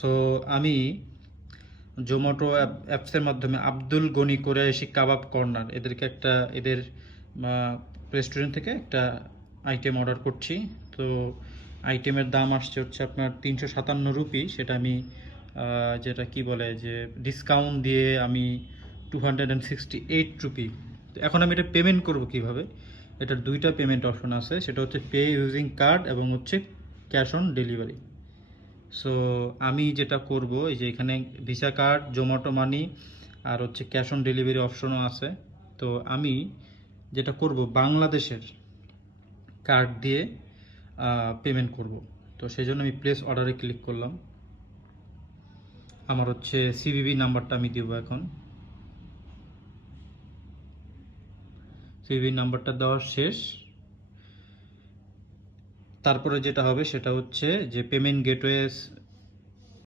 So আমি জোম্যাটো অ্যাপসের মাধ্যমে আব্দুল গনি কোরাইশি কাবাব কর্নার এদের রেস্টুরেন্ট থেকে একটা আইটেম অর্ডার করছি। তো আইটেমের দাম আসছে হচ্ছে আপনার 357 রুপি। সেটা আমি যেটা কি বলে যে ডিসকাউন্ট দিয়ে আমি 268 রুপি। তো এখন আমি এটা পেমেন্ট করব কিভাবে? এটার দুইটা পেমেন্ট অপশন আছে, সেটা হচ্ছে পে ইউজিং কার্ড এবং হচ্ছে ক্যাশ অন ডেলিভারি। সো আমি যেটা করব, এই যে এখানে ভিসা কার্ড, জোম্যাটো মানি আর হচ্ছে ক্যাশ অন ডেলিভারি অপশনও আছে। তো আমি যেটা করব বাংলাদেশের কার্ড দিয়ে পেমেন্ট করব। তো সেই জন্য আমি প্লেস অর্ডারে ক্লিক করলাম। আমার হচ্ছে সিভিভি নাম্বারটা আমি দেবো এখন। সিভিভি নাম্বারটা দেওয়া শেষ। তারপরে যেটা হবে সেটা হচ্ছে যে পেমেন্ট গেটওয়ে